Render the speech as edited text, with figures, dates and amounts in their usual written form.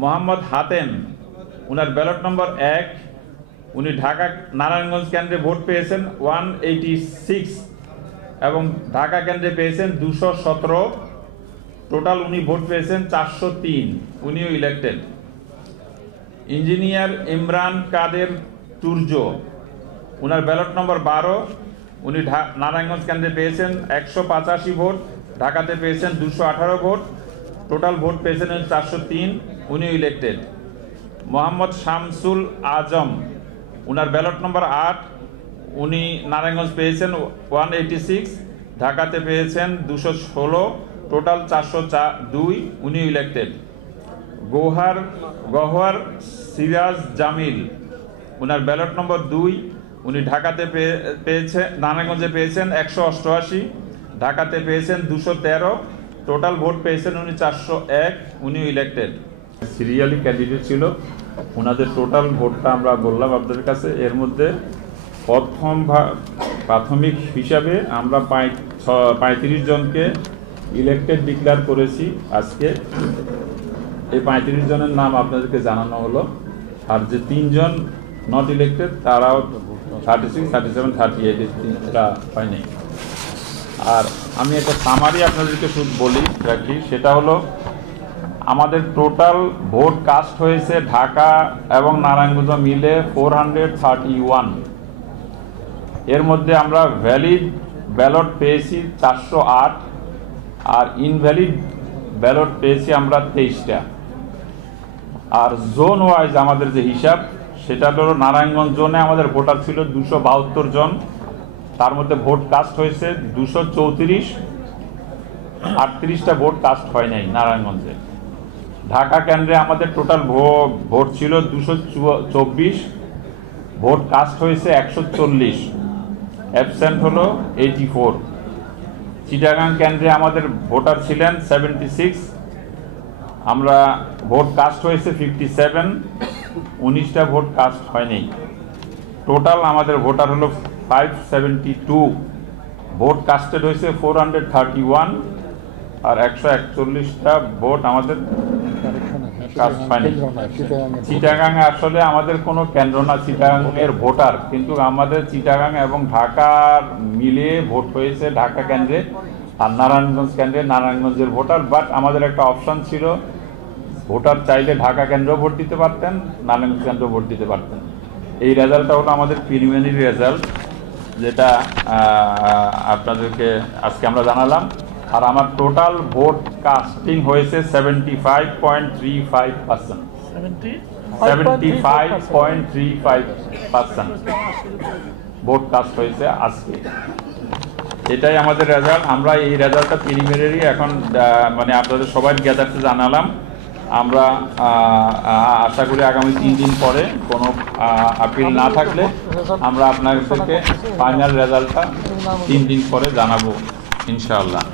মোহাম্মদ হাতেম, উনার ব্যালট নম্বর 1, উনি ঢাকা নারায়ণগঞ্জ কেন্দ্রে ভোট পেয়েছেন 186 এবং ঢাকা কেন্দ্রে পেয়েছেন 217। টোটাল উনি ভোট পেয়েছেন 403, উনিও ইলেক্টেড। ইঞ্জিনিয়ার ইমরান কাদের তুর্য, উনার ব্যালট নম্বর 12, উনি নারায়ণগঞ্জ কেন্দ্রে পেয়েছেন 185 ভোট, ঢাকাতে পেয়েছেন 218 ভোট। টোটাল ভোট পেয়েছেন 403, উনিও ইলেক্টেড। মোহাম্মদ শামসুল আজম, উনার ব্যালট নম্বর 8, উনি নারায়ণগঞ্জ পেয়েছেন 186, ঢাকাতে পেয়েছেন 216। টোটাল 402, উনি ইলেক্টেড। গওহার সিরাজ জামিল, উনার ব্যালট নম্বর 2, উনি ঢাকাতে নারায়ণগঞ্জে পেয়েছেন 188, ঢাকাতে পেয়েছেন 213। টোটাল ভোট পেয়েছেন উনি 401, উনি ইলেক্টেড। সিরিয়ালি ক্যান্ডিডেট ছিল, ওনাদের টোটাল ভোটটা আমরা বললাম আপনাদের কাছে। এর মধ্যে প্রাথমিক হিসাবে আমরা 35 জনকে ইলেক্টেড ডিক্লেয়ার করেছি আজকে। এই 35 জনের নাম আপনাদেরকে জানানো হলো। আর যে 3 জন নট ইলেক্টেড তারাও 36, 37, 38 তিনটা হয়নি। আর আমি একটা সামারি আপনাদেরকে শুধু বলি রাখি, সেটা হলো আমাদের টোটাল ভোট কাস্ট হয়েছে ঢাকা এবং নারায়ণগঞ্জ মিলে 431। এর মধ্যে আমরা ভ্যালিড ব্যালট পেয়েছি 408 আর ইনভ্যালিড ব্যালট পেয়েছি আমরা 23টা। আর জোন ওয়াইজ আমাদের যে হিসাব, সেটা হলো নারায়ণগঞ্জ জোনে আমাদের ভোটার ছিল 272 জন, তার মধ্যে ভোট কাস্ট হয়েছে 234, 38টা ভোট কাস্ট হয় নাই নারায়ণগঞ্জে। ঢাকা কেন্দ্রে আমাদের টোটাল ভোট ছিল 224, ভোট কাস্ট হয়েছে 140, অ্যাবসেন্ট হলো 84। চিটাগাং কেন্দ্রে আমাদের ভোটার ছিলেন 76, আমরা ভোট কাস্ট হয়েছে 57, 19টা ভোট কাস্ট হয়নি। টোটাল আমাদের ভোটার হলো 572, ভোট কাস্টেড হয়েছে 431 আর 141টা ভোট আমাদের কাস্ট হয়নি। চিটাগাং আসলে আমাদের কোনো কেন্দ্র না, চিটাগাংয়ের ভোটার, কিন্তু আমাদের চিটাগাং এবং ঢাকার মিলিয়ে ভোট হয়েছে ঢাকা কেন্দ্রে আর নারায়ণগঞ্জ কেন্দ্রে নারায়ণগঞ্জের ভোটার। বাট আমাদের একটা অপশন ছিল, ভোটার চাইলে ঢাকা কেন্দ্র ভোট দিতে পারতেন, নারায়ণগঞ্জ কেন্দ্র ভোট দিতে পারতেন। এই রেজাল্টটা হলো আমাদের প্রিলিমিনারি রেজাল্ট, যেটা আপনাদেরকে আজকে আমরা জানালাম। আর আমার টোটাল ভোট কাস্টিং হয়েছে 75.35%। 75.35% ভোট কাস্ট হয়েছে আজকে। এটাই আমাদের রেজাল্ট। আমরা এই রেজাল্টটা প্রিলিমিনারি এখন মানে আপনাদের সবাই গ্যাদারতে জানালাম। আমরা আশা করি আগামী 3 দিন পরে কোনো আপিল না থাকলে আমরা আপনাদেরকে ফাইনাল রেজাল্টটা 3 দিন পরে জানাবো ইনশাআল্লাহ।